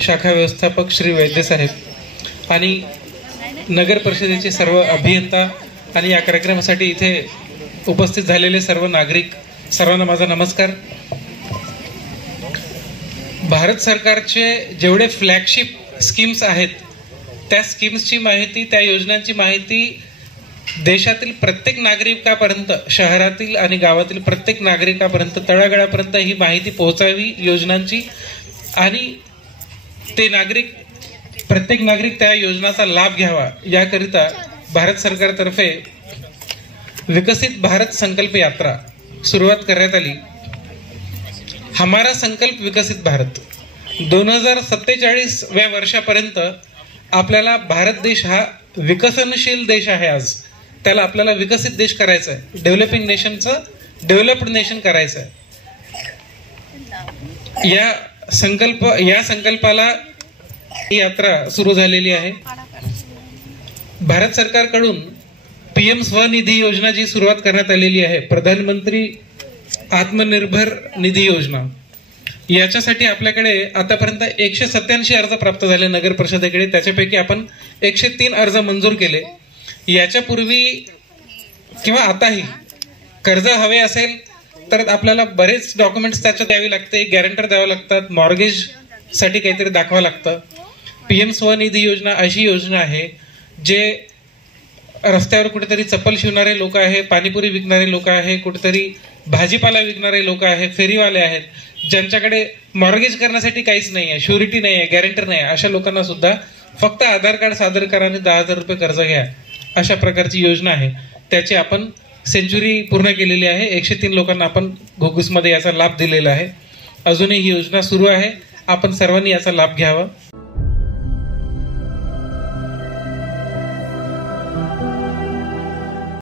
शाखा व्यवस्थापक श्री वैद्य साहेब आणि नगर परिषदेचे सर्व अभियंता आणि या कार्यक्रमासाठी इथे उपस्थित झालेले सर्व नागरिक, सर्वांना माझा नमस्कार। भारत सरकारचे जेवढे फ्लॅगशिप स्कीम्स आहेत त्या स्कीम्सची माहिती, त्या योजनांची माहिती देशातील प्रत्येक नागरिकापर्यंत, शहरातील आणि गावातील प्रत्येक नागरिकापर्यंत, तळागाळापर्यंत ही माहिती पोहोचावी योजनांची, आणि ते नागरिक, प्रत्येक नागरिक त्या योजनाचा लाभ घ्यावा याकरिता भारत सरकारतर्फे विकसित भारत संकल्प यात्रा सुरुवात करण्यात आली। हमारा संकल्प विकसित भारत 2047व्या वर्षापर्यंत आपल्याला भारत देश हा विकसनशील देश आहे। आज त्याला आपल्याला विकसित देश करायचा आहे, डेव्हलपिंग नेशनचं डेव्हलप्ड नेशन करायचं आहे। या संकल्पाला ही यात्रा सुरू झालेली आहे। भारत सरकारकडून पीएम स्वनिधी योजना जी सुरुवात करण्यात आलेली आहे, प्रधानमंत्री आत्मनिर्भर निधी योजना, याच्यासाठी आपल्याकडे आतापर्यंत 187 अर्ज प्राप्त झाले नगर परिषदेकडे। त्याच्यापैकी आपण 103 अर्ज मंजूर केले। याच्यापूर्वी किंवा आताही कर्ज हवे असेल तर आपल्याला बरेच डॉक्युमेंट्स त्याच्यात द्यावी लागते, गॅरंटर द्यावं लागतात, मॉर्गेज साठी काहीतरी दाखवावं लागतं। पीएम स्वनिधी योजना अशी योजना आहे जे रस्त्यावर कुठेतरी चप्पल शिवणारे लोक आहे, पाणीपुरी विकणारे लोक आहे, कुठेतरी भाजीपाला विकणारे लोक आहे, फेरीवाले आहेत, ज्यांच्याकडे मॉर्गेज करण्यासाठी काहीच नाही आहे, श्युरिटी नाही आहे, गॅरंटर नाही आहे, अशा लोकांना सुद्धा फक्त आधार कार्ड सादर करा आणि 10,000 रुपये कर्ज घ्या, अशा प्रकारची योजना आहे। त्याची आपण सेंचुरी पूर्ण केलेली आहे। 103 लोकांना आपण घोगुसमध्ये याचा लाभ दिलेला आहे। अजूनही ही योजना सुरू आहे, आपण सर्वांनी याचा लाभ घ्यावा।